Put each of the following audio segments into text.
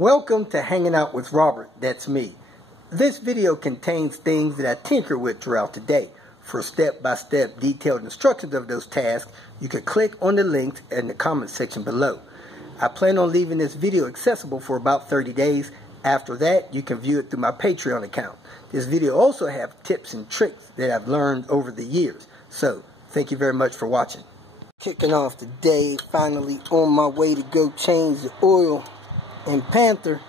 Welcome to Hanging Out with Robert, that's me. This video contains things that I tinker with throughout the day. For step-by-step detailed instructions of those tasks, you can click on the links in the comment section below. I plan on leaving this video accessible for about 30 days. After that, you can view it through my Patreon account. This video also has tips and tricks that I've learned over the years. So, thank you very much for watching. Kicking off the day, finally on my way to go change the oil in Panther.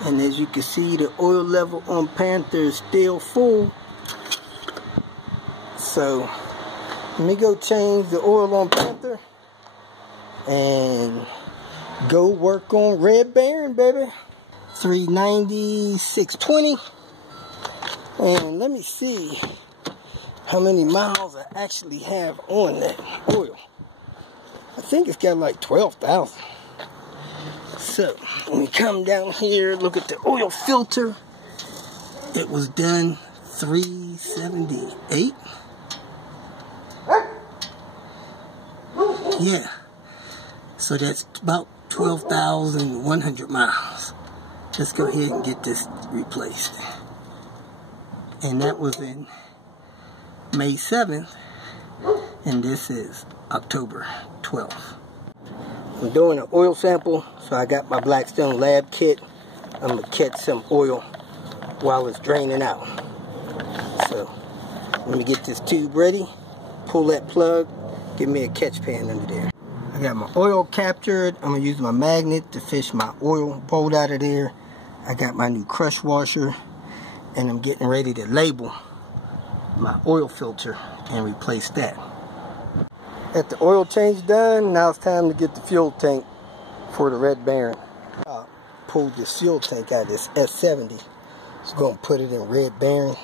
And as you can see, the oil level on Panther is still full. So, let me go change the oil on Panther and go work on Red Barron, baby. 390, 620. And let me see how many miles I actually have on that oil. I think it's got like 12,000. So, let me come down here, look at the oil filter. It was done 378. Yeah. So that's about 12,100 miles. Let's go ahead and get this replaced. And that was in May 7th. And this is October 12th. I'm doing an oil sample, so I got my Blackstone Lab kit. I'm going to catch some oil while it's draining out. So, let me get this tube ready, pull that plug, give me a catch pan under there. I got my oil captured. I'm going to use my magnet to fish my oil bolt out of there. I got my new crush washer, and I'm getting ready to label my oil filter and replace that. At the oil change done, now it's time to get the fuel tank for the Red Barron. I pulled this fuel tank out of this S70. So going to put it in Red Barron.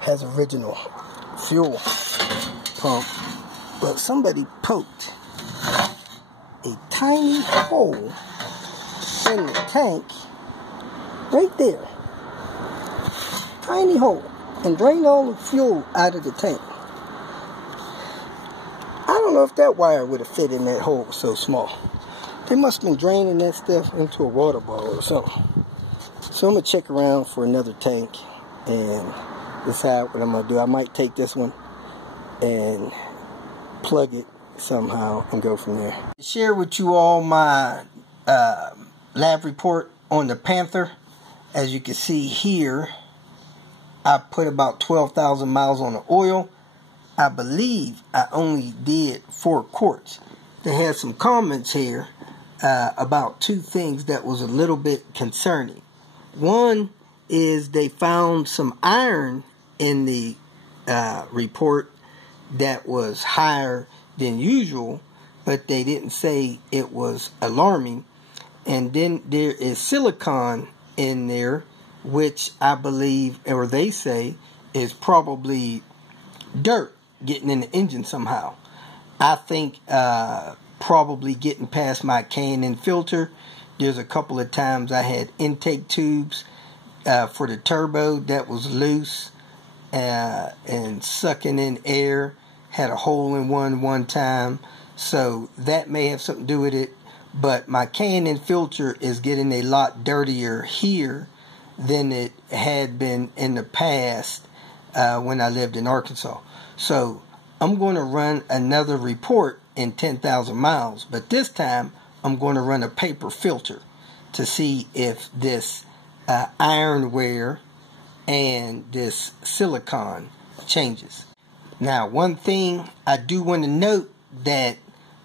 Has original fuel pump, but somebody poked a tiny hole in the tank right there. Tiny hole, and drained all the fuel out of the tank. I don't know if that wire would have fit in that hole so small. They must have been draining that stuff into a water bottle or something. So I'm going to check around for another tank and decide what I'm going to do. I might take this one and plug it somehow and go from there. Share with you all my lab report on the Panther. As you can see here, I put about 12,000 miles on the oil. I believe I only did 4 quarts. They had some comments here about 2 things that was a little bit concerning. One is they found some iron in the report that was higher than usual, but they didn't say it was alarming. And then there is silicon in there, which I believe, or they say, is probably dirt getting in the engine somehow. I think probably getting past my K&N filter. There's a couple of times I had intake tubes for the turbo that was loose and sucking in air. Had a hole in one time. So that may have something to do with it. But my K&N filter is getting a lot dirtier here than it had been in the past when I lived in Arkansas. So I'm going to run another report in 10,000 miles, but this time I'm going to run a paper filter to see if this iron wear and this silicon changes. Now, one thing I do want to note that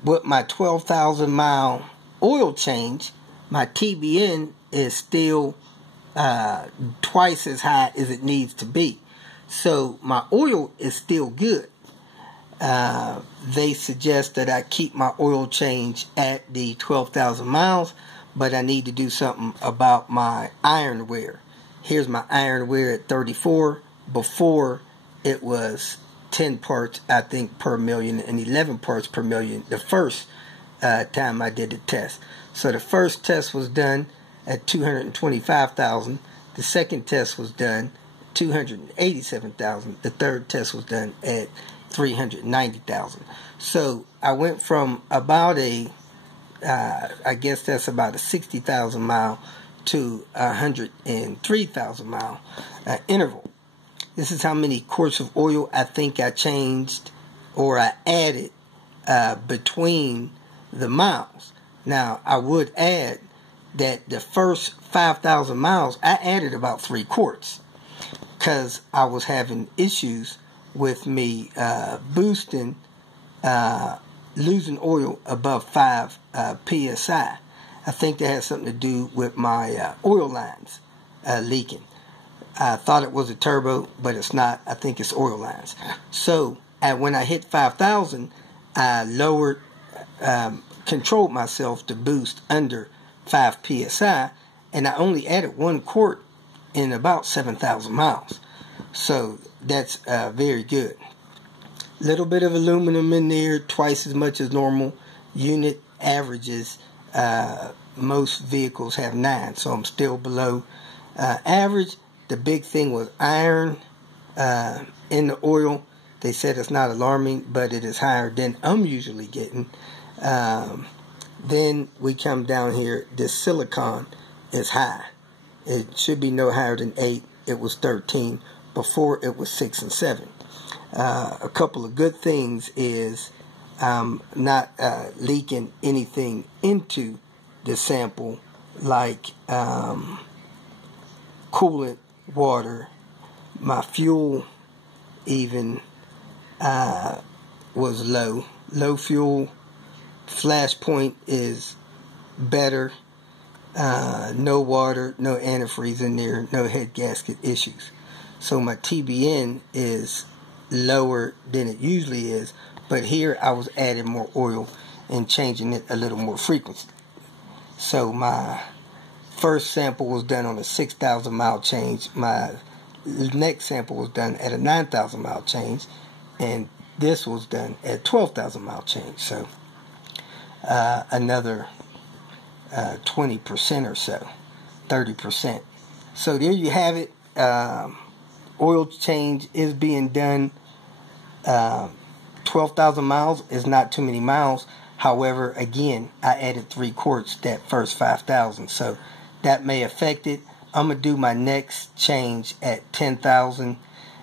with my 12,000 mile oil change, my TBN is still twice as high as it needs to be. So my oil is still good. They suggest that I keep my oil change at the 12,000 miles, but I need to do something about my iron wear. Here's my iron wear at 34. Before, it was 10 parts, I think, per million and 11 parts per million the first time I did the test. So the first test was done at 225,000. The second test was done 287,000. The third test was done at 390,000. So I went from about a I guess that's about a 60,000 mile to 103,000 mile interval. This is how many quarts of oil I think I changed or I added between the miles. Now, I would add that the first 5,000 miles, I added about 3 quarts because I was having issues with me boosting, losing oil above 5 psi. I think that has something to do with my oil lines leaking. I thought it was a turbo, but it's not. I think it's oil lines. So when I hit 5,000, I lowered, controlled myself to boost under 5 psi, and I only added 1 quart in about 7,000 miles. So that's very good. Little bit of aluminum in there, twice as much as normal. Unit averages, most vehicles have 9, so I'm still below average. The big thing was iron in the oil. They said it's not alarming, but it is higher than I'm usually getting. Then we come down here. This silicon is high. It should be no higher than 8. It was 13. Before it was 6 and 7. A couple of good things is not leaking anything into the sample, like coolant, water. My fuel even was low. Low fuel. Flash point is better. No water, no antifreeze in there, no head gasket issues. So my TBN is lower than it usually is, but here I was adding more oil and changing it a little more frequently. So my first sample was done on a 6,000 mile change. My next sample was done at a 9,000 mile change, and this was done at 12,000 mile change. So another 20% or so, 30%. So there you have it. Oil change is being done. 12,000 miles is not too many miles. However, again, I added 3 quarts that first 5,000, so that may affect it. I'm going to do my next change at 10,000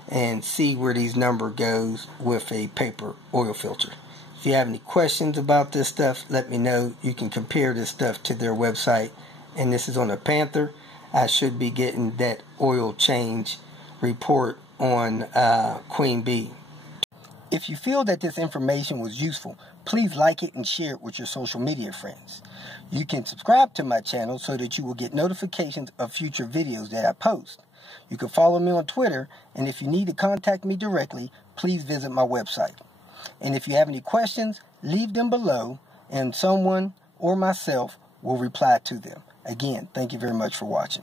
and see where these number goes with a paper oil filter. If you have any questions about this stuff, let me know. You can compare this stuff to their website, and this is on a Panther. I should be getting that oil change report on Queen Bee. If you feel that this information was useful, please like it and share it with your social media friends. You can subscribe to my channel so that you will get notifications of future videos that I post. You can follow me on Twitter, and if you need to contact me directly, please visit my website. And if you have any questions, leave them below, and someone or myself will reply to them. Again, thank you very much for watching.